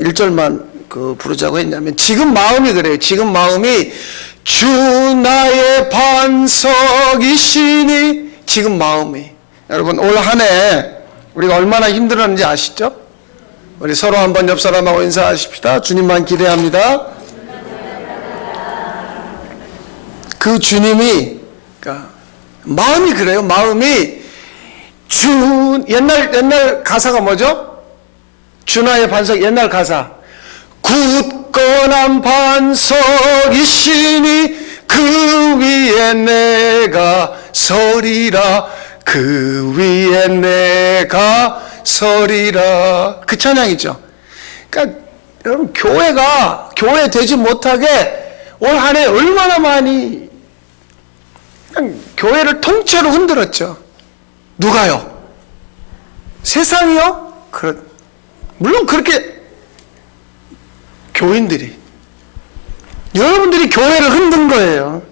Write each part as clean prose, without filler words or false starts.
1절만 부르자고 했냐면, 지금 마음이 그래요. 지금 마음이 주 나의 반석이시니. 지금 마음이. 여러분, 올 한 해 우리가 얼마나 힘들었는지 아시죠? 우리 서로 한번 옆 사람하고 인사하십시다. 주님만 기대합니다. 그 주님이, 그러니까 마음이 그래요. 마음이 옛날 가사가 뭐죠? 주 나의 반석, 옛날 가사. 굳건한 반석이시니 그 위에 내가 서리라. 그 위에 내가 서리라. 그 찬양이죠. 그러니까 여러분, 교회 되지 못하게 올 한 해 얼마나 많이 그냥 교회를 통째로 흔들었죠. 누가요? 세상이요? 물론 그렇게 교인들이, 여러분들이 교회를 흔든 거예요.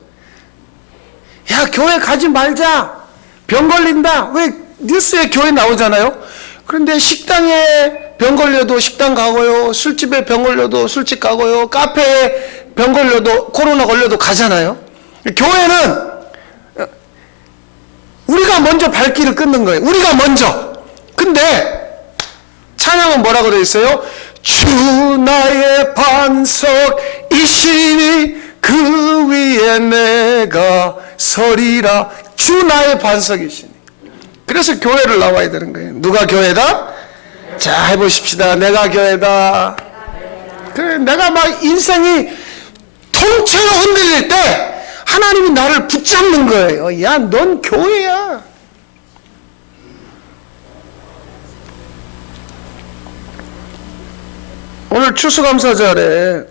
야, 교회 가지 말자. 병 걸린다. 왜 뉴스에 교회 나오잖아요. 그런데 식당에 병 걸려도 식당 가고요. 술집에 병 걸려도 술집 가고요. 카페에 병 걸려도, 코로나 걸려도 가잖아요. 교회는 우리가 먼저 발길을 끊는 거예요. 우리가 먼저. 근데 찬양은 뭐라고 되어 있어요? 주 나의 반석이시니 그 위에 내가 서리라. 주 나의 반석이시니. 그래서 교회를 나와야 되는 거예요. 누가 교회다? 자, 해보십시다. 내가 교회다. 그래, 내가 막 인생이 통째로 흔들릴 때 하나님이 나를 붙잡는 거예요. 야, 넌 교회야. 오늘 추수감사절에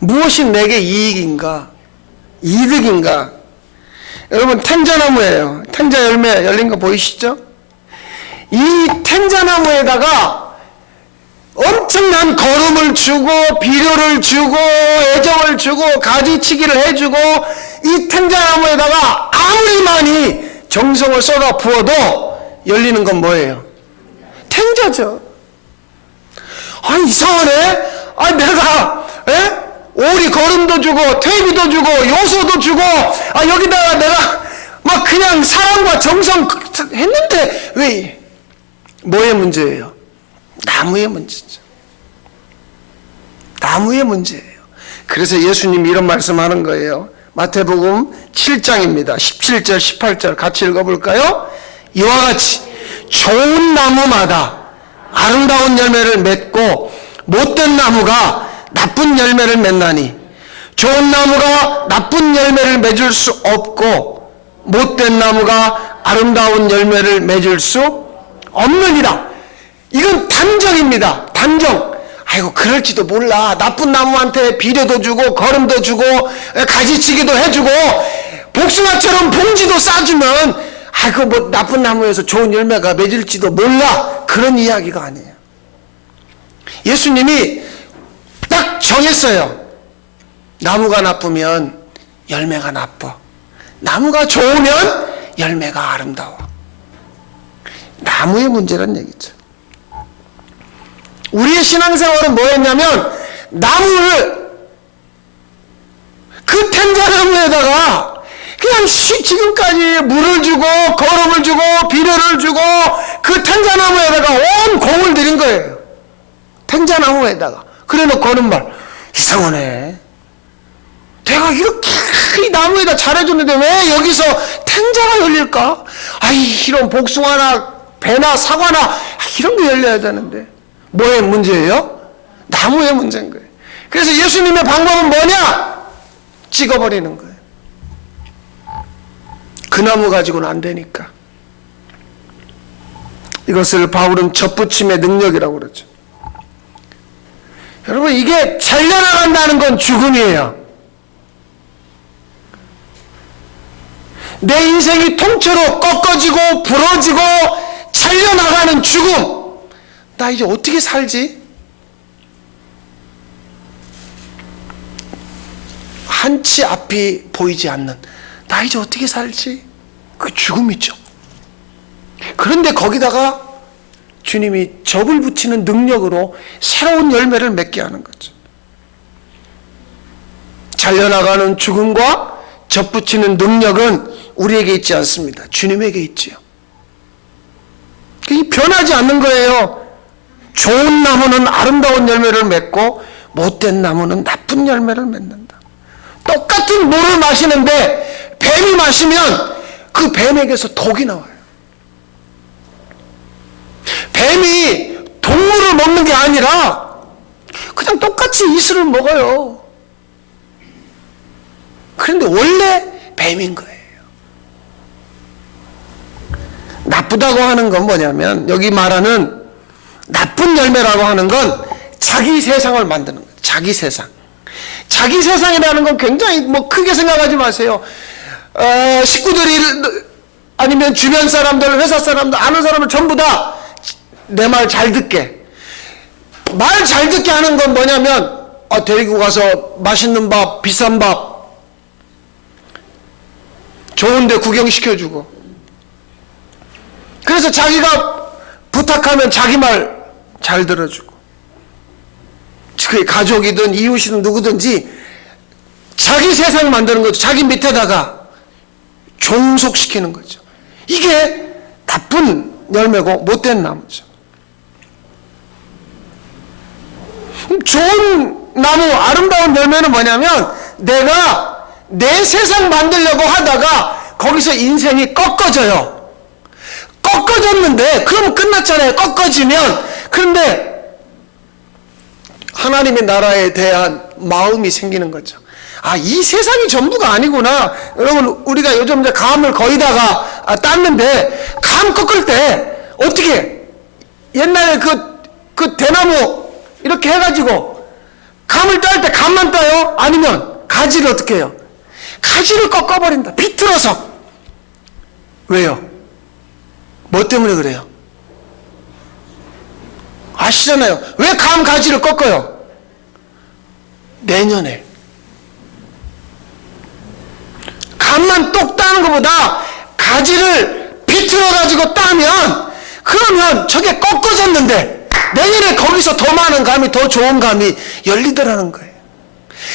무엇이 내게 이익인가, 이득인가? 여러분, 탱자나무예요. 탱자 열매 열린 거 보이시죠? 이 탱자나무에다가 엄청난 거름을 주고 비료를 주고 애정을 주고 가지치기를 해주고, 이 탱자나무에다가 아무리 많이 정성을 쏟아 부어도 열리는 건 뭐예요? 탱자죠. 아, 이상하네. 아, 내가 오리 거름도 주고 퇴비도 주고 요소도 주고, 아, 여기다가 내가 막 그냥 사랑과 정성 했는데 왜? 뭐의 문제예요? 나무의 문제죠. 나무의 문제예요. 그래서 예수님이 이런 말씀하는 거예요. 마태복음 7장입니다. 17절 18절 같이 읽어볼까요? 이와 같이 좋은 나무마다 아름다운 열매를 맺고 못된 나무가 나쁜 열매를 맺나니, 좋은 나무가 나쁜 열매를 맺을 수 없고 못된 나무가 아름다운 열매를 맺을 수 없느니라. 이건 단정입니다. 단정. 아이고, 그럴지도 몰라. 나쁜 나무한테 비료도 주고 거름도 주고 가지치기도 해주고 복숭아처럼 봉지도 싸주면, 아이고, 뭐 나쁜 나무에서 좋은 열매가 맺을지도 몰라. 그런 이야기가 아니에요. 예수님이 딱 정했어요. 나무가 나쁘면 열매가 나빠. 나무가 좋으면 열매가 아름다워. 나무의 문제란 얘기죠. 우리의 신앙생활은 뭐였냐면, 나무를 그 탱자나무에다가 그냥 지금까지 물을 주고 거름을 주고 비료를 주고 그 탱자나무에다가 온 공을 들인 거예요. 탱자나무에다가. 그래 놓고 하는 말, 이상하네. 내가 이렇게 이 나무에다 잘해줬는데 왜 여기서 탱자가 열릴까? 아이, 이런 복숭아나 배나 사과나 이런 게 열려야 되는데. 뭐의 문제예요? 나무의 문제인 거예요. 그래서 예수님의 방법은 뭐냐? 찍어버리는 거예요. 그 나무 가지고는 안 되니까. 이것을 바울은 접붙임의 능력이라고 그러죠. 여러분, 이게 잘려나간다는 건 죽음이에요. 내 인생이 통째로 꺾어지고 부러지고 잘려나가는 죽음. 나 이제 어떻게 살지? 한치 앞이 보이지 않는, 나 이제 어떻게 살지? 그 죽음이죠. 그런데 거기다가 주님이 접을 붙이는 능력으로 새로운 열매를 맺게 하는 거죠. 잘려나가는 죽음과 접붙이는 능력은 우리에게 있지 않습니다. 주님에게 있지요. 그게 변하지 않는 거예요. 좋은 나무는 아름다운 열매를 맺고 못된 나무는 나쁜 열매를 맺는다. 똑같은 물을 마시는데 뱀이 마시면 그 뱀에게서 독이 나와요. 뱀이 동물을 먹는 게 아니라 그냥 똑같이 이슬을 먹어요. 그런데 원래 뱀인 거예요. 나쁘다고 하는 건 뭐냐면, 여기 말하는 나쁜 열매라고 하는 건 자기 세상을 만드는 거예요. 자기 세상. 자기 세상이라는 건 굉장히 크게 생각하지 마세요. 식구들이 아니면 주변 사람들, 회사 사람들, 아는 사람을 전부 다 내 말 잘 듣게. 말 잘 듣게 하는 건 뭐냐면, 데리고 가서 맛있는 밥, 비싼 밥, 좋은데 구경시켜주고, 그래서 자기가 부탁하면 자기 말 잘 들어주고, 그게 가족이든 이웃이든 누구든지 자기 세상 만드는 거죠. 자기 밑에다가 종속시키는 거죠. 이게 나쁜 열매고 못된 나무죠. 좋은 나무, 아름다운 열매는 뭐냐면, 내가 내 세상 만들려고 하다가 거기서 인생이 꺾어져요. 꺾어졌는데 그럼 끝났잖아요. 꺾어지면. 그런데 하나님의 나라에 대한 마음이 생기는 거죠. 이 세상이 전부가 아니구나. 여러분, 우리가 요즘 이제 감을 거의 다가 땄는데, 감 꺾을 때 어떻게, 옛날에 그 대나무 이렇게 해가지고 감을 딸 때 감만 따요? 아니면 가지를 어떻게 해요? 가지를 꺾어버린다. 비틀어서. 왜요? 뭐 때문에 그래요? 아시잖아요. 왜 감 가지를 꺾어요? 내년에 감만 똑 따는 것보다 가지를 비틀어 가지고 따면, 그러면 저게 꺾어졌는데 내년에 거기서 더 많은 감이, 더 좋은 감이 열리더라는 거예요.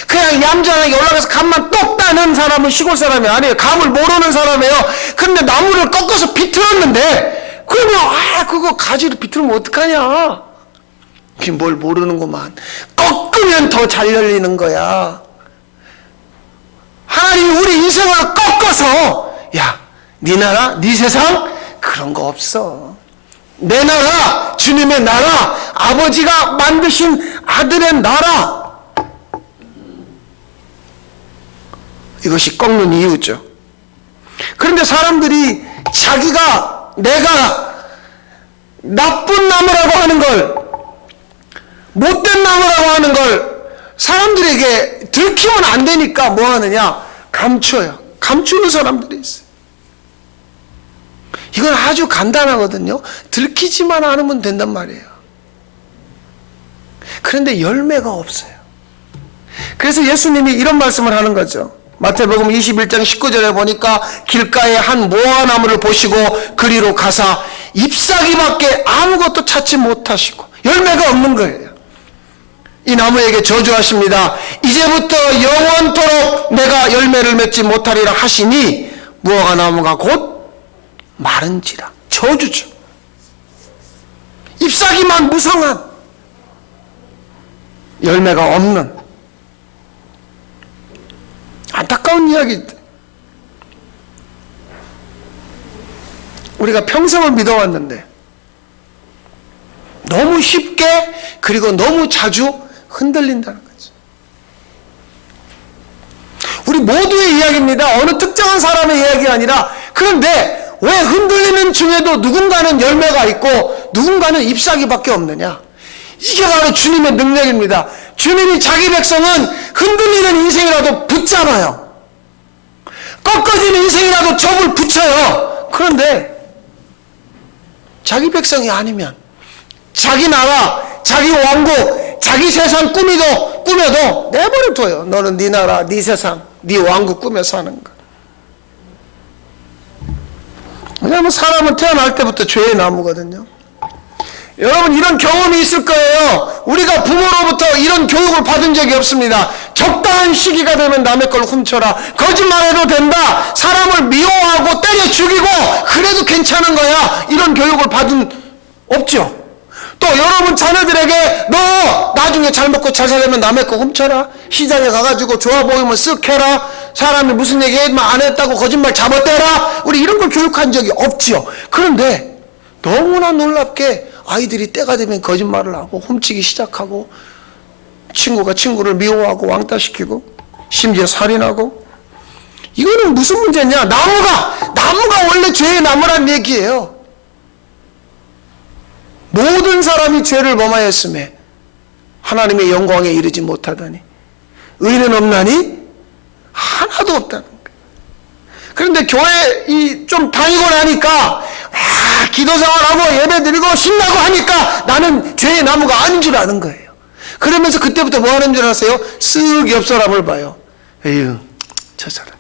그냥 얌전하게 올라가서 감만 똑 따는 사람은 시골 사람이 아니에요. 감을 모르는 사람이에요. 그런데 나무를 꺾어서 비틀었는데, 그러면 그거 가지를 비틀면 어떡하냐. 그게 뭘 모르는구만. 꺾으면 더 잘 열리는 거야. 하나님이 우리 인생을 꺾어서, 네 나라, 네 세상 그런 거 없어. 내 나라, 주님의 나라, 아버지가 만드신 아들의 나라. 이것이 꺾는 이유죠. 그런데 사람들이 내가 나쁜 나무라고 하는 걸, 못된 나무라고 하는 걸 사람들에게 들키면 안 되니까 뭐 하느냐? 감춰요. 감추는 사람들이 있어요. 이건 아주 간단하거든요. 들키지만 않으면 된단 말이에요. 그런데 열매가 없어요. 그래서 예수님이 이런 말씀을 하는 거죠. 마태복음 21장 19절에 보니까, 길가에 한 무화과나무를 보시고 그리로 가사 잎사귀밖에 아무것도 찾지 못하시고, 열매가 없는 거예요. 이 나무에게 저주하십니다. 이제부터 영원토록 내가 열매를 맺지 못하리라 하시니 무화과나무가 곧 마른지라. 저주죠. 잎사귀만 무성한, 열매가 없는 안타까운 이야기입니다. 우리가 평생을 믿어왔는데 너무 쉽게, 그리고 너무 자주 흔들린다는 거죠. 우리 모두의 이야기입니다. 어느 특정한 사람의 이야기가 아니라. 그런데 왜 흔들리는 중에도 누군가는 열매가 있고 누군가는 잎사귀밖에 없느냐? 이게 바로 주님의 능력입니다. 주님이 자기 백성은 흔들리는 인생이라도 붙잡아요. 꺾어지는 인생이라도 접을 붙여요. 그런데 자기 백성이 아니면 자기 나라, 자기 왕국, 자기 세상 꾸며도 내버려 둬요. 너는 네 나라, 네 세상, 네 왕국 꾸며 사는 거. 왜냐하면 사람은 태어날 때부터 죄의 나무거든요. 여러분 이런 경험이 있을 거예요. 우리가 부모로부터 이런 교육을 받은 적이 없습니다. 적당한 시기가 되면 남의 걸 훔쳐라. 거짓말해도 된다. 사람을 미워하고 때려 죽이고 그래도 괜찮은 거야. 이런 교육을 받은 없죠. 또 여러분 자녀들에게 너 나중에 잘 먹고 잘 살려면 남의 거 훔쳐라. 시장에 가가지고 좋아 보이면 쓱 해라. 사람이 무슨 얘기 했으면 안 했다고 거짓말 잡아떼라. 우리 이런 걸 교육한 적이 없지요. 그런데 너무나 놀랍게 아이들이 때가 되면 거짓말을 하고 훔치기 시작하고 친구가 친구를 미워하고 왕따시키고 심지어 살인하고. 이거는 무슨 문제냐? 나무가 원래 죄의 나무란 얘기예요. 모든 사람이 죄를 범하였음에 하나님의 영광에 이르지 못하다니 의는 없나니 하나도 없다는 거예요. 그런데 교회 좀 다니고 나니까 기도 생활하고 예배 드리고 신나고 하니까 나는 죄의 나무가 아닌 줄 아는 거예요. 그러면서 그때부터 뭐 하는 줄 아세요? 쓱 옆 사람을 봐요. 에휴, 저 사람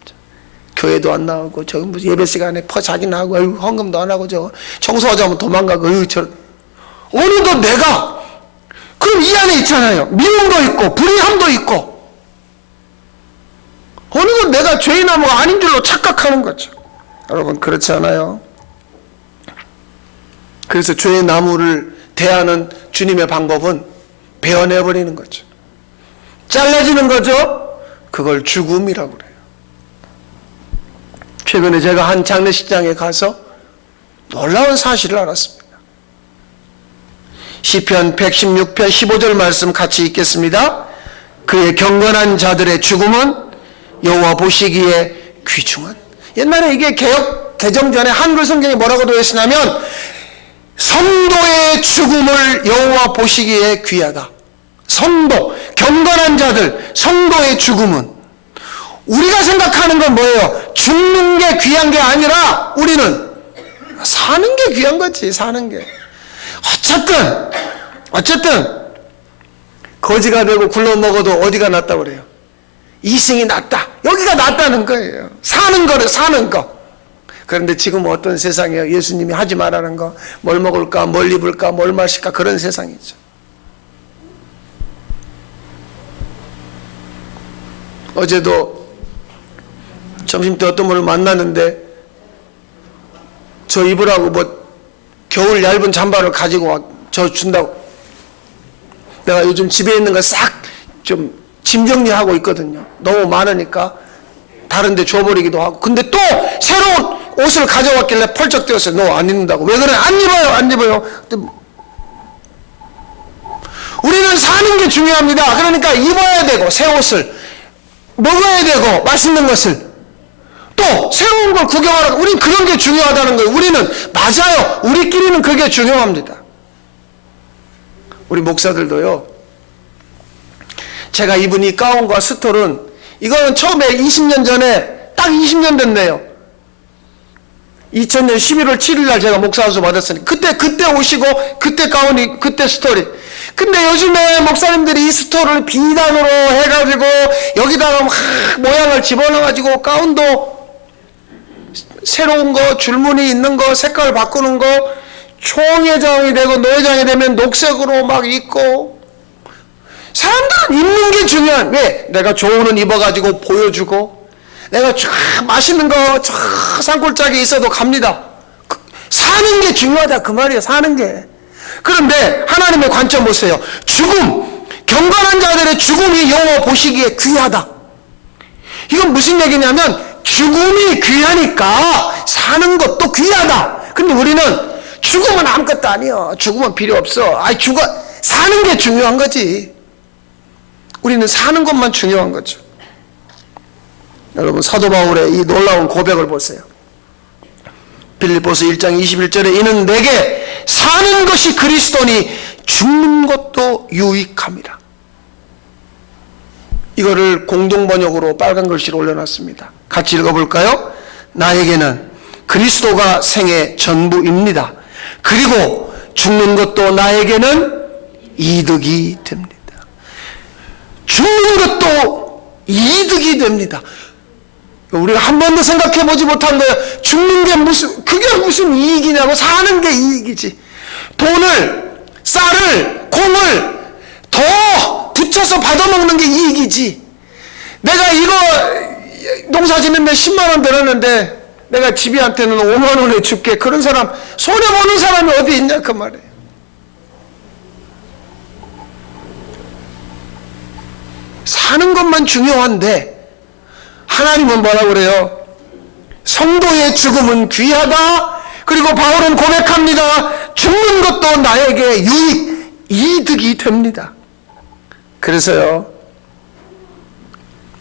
교회도 안 나오고 저 무슨 예배 시간에 자기는 하고 에휴, 헌금도 안 하고 저 청소하자면 도망가고 에휴, 저 어느덧 내가 그럼 이 안에 있잖아요. 미움도 있고 불의함도 있고 어느덧 내가 죄의 나무가 아닌 줄로 착각하는 거죠. 여러분 그렇지 않아요? 그래서 죄의 나무를 대하는 주님의 방법은 베어내버리는 거죠. 잘라지는 거죠. 그걸 죽음이라고 그래요. 최근에 제가 한 장례식장에 가서 놀라운 사실을 알았습니다. 시편 116편 15절 말씀 같이 읽겠습니다. 그의 경건한 자들의 죽음은 여호와 보시기에 귀중한. 옛날에 이게 개정 전에 한글 성경에 뭐라고 되어 있으냐면 성도의 죽음을 여호와 보시기에 귀하다. 성도, 경건한 자들, 성도의 죽음은 우리가 생각하는 건 뭐예요? 죽는 게 귀한 게 아니라 우리는 사는 게 귀한 거지. 사는 게. 어쨌든 거지가 되고 굴러먹어도 어디가 낫다고 그래요? 이승이 낫다. 여기가 낫다는 거예요. 사는 거를 사는 거. 그런데 지금 어떤 세상이에요? 예수님이 하지 말라는 거, 뭘 먹을까, 뭘 입을까, 뭘 마실까, 그런 세상이죠. 어제도 점심때 어떤 분을 만났는데 저 입으라고 뭐 겨울 얇은 잠바를 가지고 저 준다고. 내가 요즘 집에 있는 거 싹 좀 짐 정리하고 있거든요. 너무 많으니까 다른 데 줘버리기도 하고. 근데 또 새로운 옷을 가져왔길래 펄쩍 뛰었어요. 너 안 입는다고. 왜 그래? 안 입어요. 우리는 사는 게 중요합니다. 그러니까 입어야 되고 새 옷을 먹어야 되고 맛있는 것을 또 새로운 걸 구경하라고. 우린 그런 게 중요하다는 거예요. 우리는 맞아요. 우리끼리는 그게 중요합니다. 우리 목사들도요. 제가 입은 이 가운과 스톨은 이거는 처음에 20년 전에 딱 20년 됐네요. 2000년 11월 7일 날 제가 목사안수 받았으니 그때 오시고 그때 가운이 그때 스토리. 근데 요즘에 목사님들이 이 스토리를 비단으로 해가지고 여기다가 막 모양을 집어넣어가지고 가운도 새로운 거 줄무늬 있는 거 색깔 바꾸는 거 총회장이 되고 노회장이 되면 녹색으로 막 입고. 사람들은 입는 게 중요한. 왜? 내가 좋은 옷 입어가지고 보여주고 내가 쫙 맛있는 거 쫙 산골짜기에 있어도 갑니다. 사는 게 중요하다 그 말이에요. 사는 게. 그런데 하나님의 관점 보세요. 죽음, 경건한 자들의 죽음이 여호와 보시기에 귀하다. 이건 무슨 얘기냐면 죽음이 귀하니까 사는 것도 귀하다. 근데 우리는 죽음은 아무것도 아니야. 죽음은 필요 없어. 사는 게 중요한 거지. 우리는 사는 것만 중요한 거죠. 여러분 사도 바울의 이 놀라운 고백을 보세요. 빌립보서 1장 21절에 이는 내게 사는 것이 그리스도니 죽는 것도 유익함이라. 이거를 공동번역으로 빨간 글씨로 올려놨습니다. 같이 읽어볼까요? 나에게는 그리스도가 생의 전부입니다. 그리고 죽는 것도 나에게는 이득이 됩니다. 죽는 것도 이득이 됩니다. 우리가 한 번도 생각해 보지 못한 거예요. 죽는 게 그게 무슨 이익이냐고. 사는 게 이익이지. 돈을 쌀을, 콩을 더 붙여서 받아먹는 게 이익이지. 내가 이거 농사 짓는데 10만 원 들었는데 내가 집이한테는 5만 원에 줄게. 그런 사람, 손해보는 사람이 어디 있냐 그 말이에요. 사는 것만 중요한데 하나님은 뭐라고 그래요? 성도의 죽음은 귀하다. 그리고 바울은 고백합니다. 죽는 것도 나에게 이득이 됩니다. 그래서요,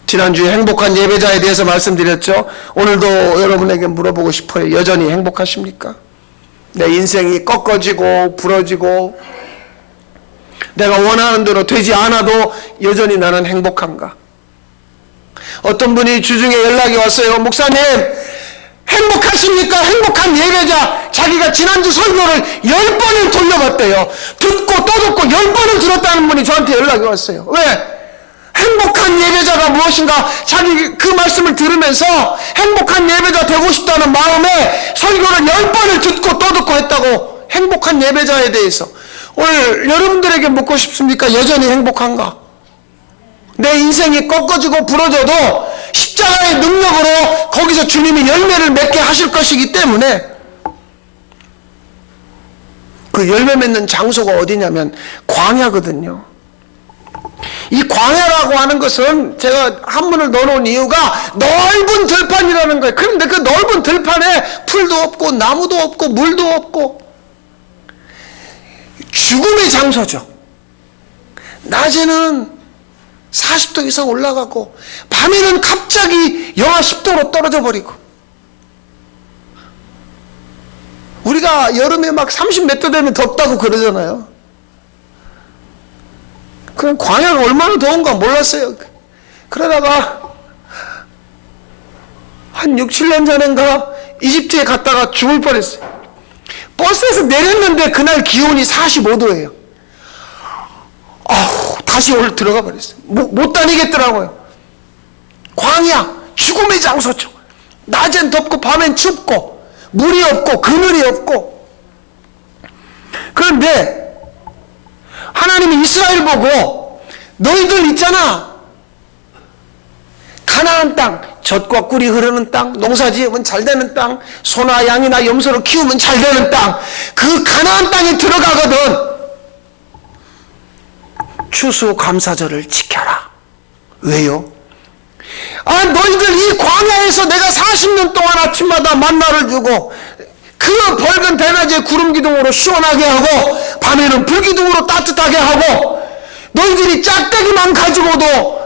지난주에 행복한 예배자에 대해서 말씀드렸죠. 오늘도 여러분에게 물어보고 싶어요. 여전히 행복하십니까? 내 인생이 꺾어지고 부러지고 내가 원하는 대로 되지 않아도 여전히 나는 행복한가? 어떤 분이 주중에 연락이 왔어요. 목사님, 행복하십니까? 행복한 예배자. 자기가 지난주 설교를 10번을 돌려봤대요. 듣고 또 듣고 10번을 들었다는 분이 저한테 연락이 왔어요. 왜? 행복한 예배자가 무엇인가? 자기 그 말씀을 들으면서 행복한 예배자 되고 싶다는 마음에 설교를 10번을 듣고 또 듣고 했다고. 행복한 예배자에 대해서 오늘 여러분들에게 묻고 싶습니까? 여전히 행복한가? 내 인생이 꺾어지고 부러져도 십자가의 능력으로 거기서 주님이 열매를 맺게 하실 것이기 때문에 그 열매 맺는 장소가 어디냐면 광야거든요. 이 광야라고 하는 것은 제가 한문을 넣어놓은 이유가 넓은 들판이라는 거예요. 그런데 그 넓은 들판에 풀도 없고 나무도 없고 물도 없고 죽음의 장소죠. 낮에는 40도 이상 올라가고 밤에는 갑자기 영하 10도로 떨어져 버리고, 우리가 여름에 막 30 몇 도 되면 덥다고 그러잖아요. 그럼 광야가 얼마나 더운가 몰랐어요. 그러다가 한 6, 7년 전인가 이집트에 갔다가 죽을 뻔했어요. 버스에서 내렸는데 그날 기온이 45도예요. 다시 들어가 버렸어요. 못 다니겠더라고요. 광야, 죽음의 장소죠. 낮엔 덥고 밤엔 춥고 물이 없고 그늘이 없고. 그런데 하나님이 이스라엘 보고 너희들 있잖아, 가나안 땅, 젖과 꿀이 흐르는 땅, 농사 지으면 잘 되는 땅, 소나 양이나 염소를 키우면 잘 되는 땅, 그 가나안 땅에 들어가거든 추수감사절을 지켜라. 왜요? 너희들 이 광야에서 내가 40년 동안 아침마다 만나를 주고 그 밝은 대낮에 구름 기둥으로 시원하게 하고 밤에는 불 기둥으로 따뜻하게 하고, 너희들이 짝대기만 가지고도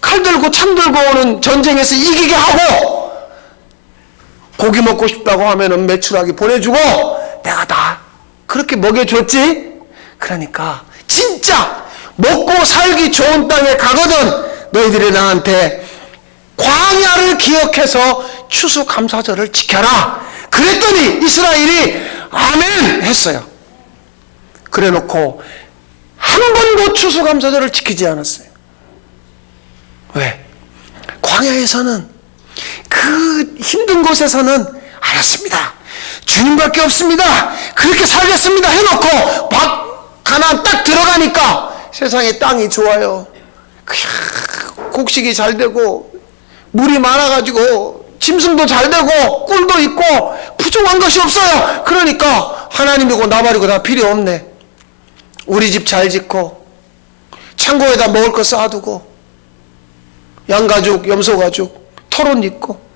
칼 들고 창 들고 오는 전쟁에서 이기게 하고, 고기 먹고 싶다고 하면은 메추라기 보내주고 내가 다 그렇게 먹여줬지. 그러니까 진짜 먹고 살기 좋은 땅에 가거든 너희들이 나한테 광야를 기억해서 추수감사절을 지켜라. 그랬더니 이스라엘이 아멘 했어요. 그래놓고 한 번도 추수감사절을 지키지 않았어요. 왜? 광야에서는, 그 힘든 곳에서는 알았습니다, 주님밖에 없습니다, 그렇게 살겠습니다 해놓고 막 가나안 딱 들어가니까 세상에 땅이 좋아요. 곡식이 잘 되고 물이 많아가지고 짐승도 잘 되고 꿀도 있고 부족한 것이 없어요. 그러니까 하나님이고 나발이고 다 필요 없네. 우리 집 잘 짓고 창고에다 먹을 거 쌓아두고 양가죽, 염소가죽, 털옷 입고.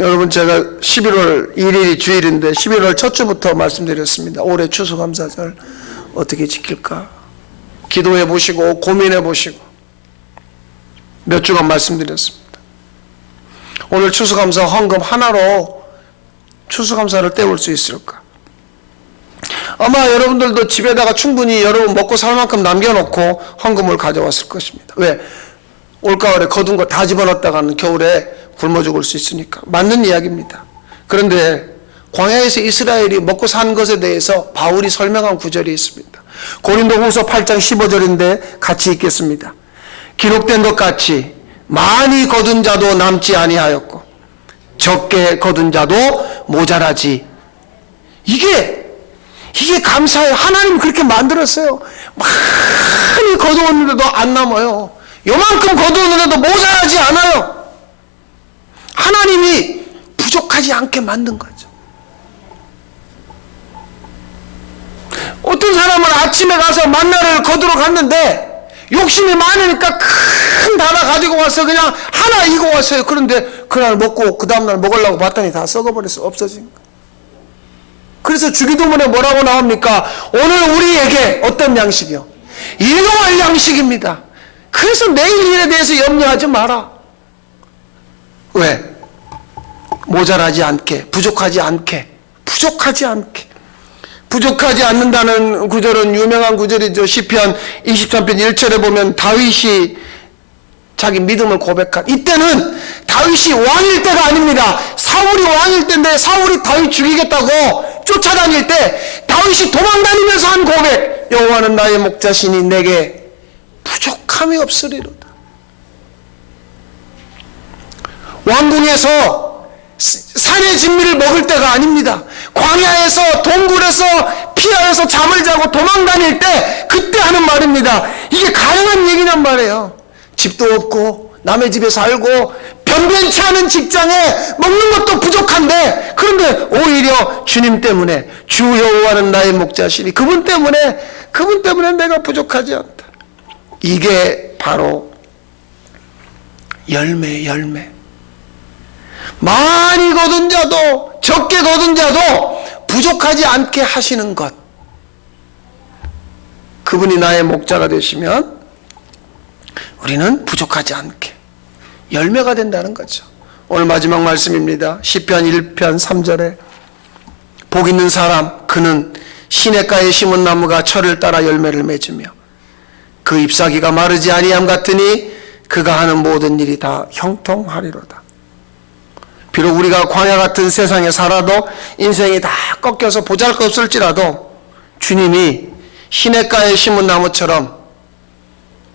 여러분, 제가 11월 1일이 주일인데 11월 첫 주부터 말씀드렸습니다. 올해 추수감사절 어떻게 지킬까 기도해 보시고 고민해 보시고 몇 주간 말씀드렸습니다. 오늘 추수감사 헌금 하나로 추수감사를 때울 수 있을까? 아마 여러분들도 집에다가 충분히 여러분 먹고 살 만큼 남겨놓고 헌금을 가져왔을 것입니다. 왜? 올가을에 거둔 거 다 집어넣었다가는 겨울에 굶어 죽을 수 있으니까. 맞는 이야기입니다. 그런데 광야에서 이스라엘이 먹고 산 것에 대해서 바울이 설명한 구절이 있습니다. 고린도후서 8장 15절인데 같이 읽겠습니다. 기록된 것 같이 많이 거둔 자도 남지 아니하였고 적게 거둔 자도 모자라지. 이게 감사해요. 하나님이 그렇게 만들었어요. 많이 거두었는데도 안 남아요. 요만큼 거두었는데도 모자라지 않아요. 하나님이 부족하지 않게 만든 거죠. 어떤 사람은 아침에 가서 만나를 거두러 갔는데 욕심이 많으니까 큰 다나 가지고 와서 그냥 하나 이고 왔어요. 그런데 그날 먹고 그 다음날 먹으려고 봤더니 다 썩어버려서 없어진 거예요. 그래서 주기도문에 뭐라고 나옵니까? 오늘 우리에게 어떤 양식이요? 일용할 양식입니다. 그래서 내일 일에 대해서 염려하지 마라. 왜? 모자라지 않게, 부족하지 않는다는 구절은 유명한 구절이죠. 시편 23편 1절에 보면 다윗이 자기 믿음을 고백한, 이때는 다윗이 왕일 때가 아닙니다. 사울이 왕일 때인데 사울이 다윗 죽이겠다고 쫓아다닐 때 다윗이 도망다니면서 한 고백, 여호와는 나의 목자시니 내게 부족함이 없으리로다. 왕궁에서 산의 진미를 먹을 때가 아닙니다. 광야에서 동굴에서 피하여서 잠을 자고 도망다닐 때 그때 하는 말입니다. 이게 가능한 얘기란 말이에요. 집도 없고 남의 집에 살고 변변치 않은 직장에 먹는 것도 부족한데, 그런데 오히려 주님 때문에, 주 여호와는 나의 목자시니 그분 때문에 내가 부족하지 않다. 이게 바로 열매. 많이 거둔 자도 적게 거둔 자도 부족하지 않게 하시는 것. 그분이 나의 목자가 되시면 우리는 부족하지 않게 열매가 된다는 거죠. 오늘 마지막 말씀입니다. 시편 1편 3절에 복 있는 사람 그는 시냇가에 심은 나무가 철을 따라 열매를 맺으며 그 잎사귀가 마르지 아니함 같으니 그가 하는 모든 일이 다 형통하리로다. 비록 우리가 광야 같은 세상에 살아도 인생이 다 꺾여서 보잘것없을지라도 주님이 시냇가에 심은 나무처럼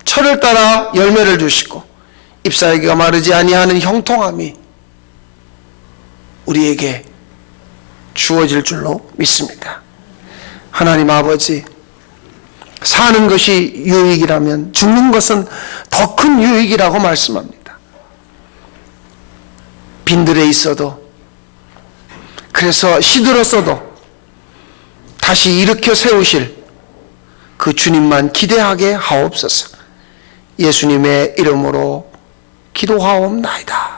철을 따라 열매를 주시고 잎사귀가 마르지 아니하는 형통함이 우리에게 주어질 줄로 믿습니다. 하나님 아버지, 사는 것이 유익이라면 죽는 것은 더 큰 유익이라고 말씀합니다. 빈들에 있어도, 그래서 시들었어도 다시 일으켜 세우실 그 주님만 기대하게 하옵소서. 예수님의 이름으로 기도하옵나이다.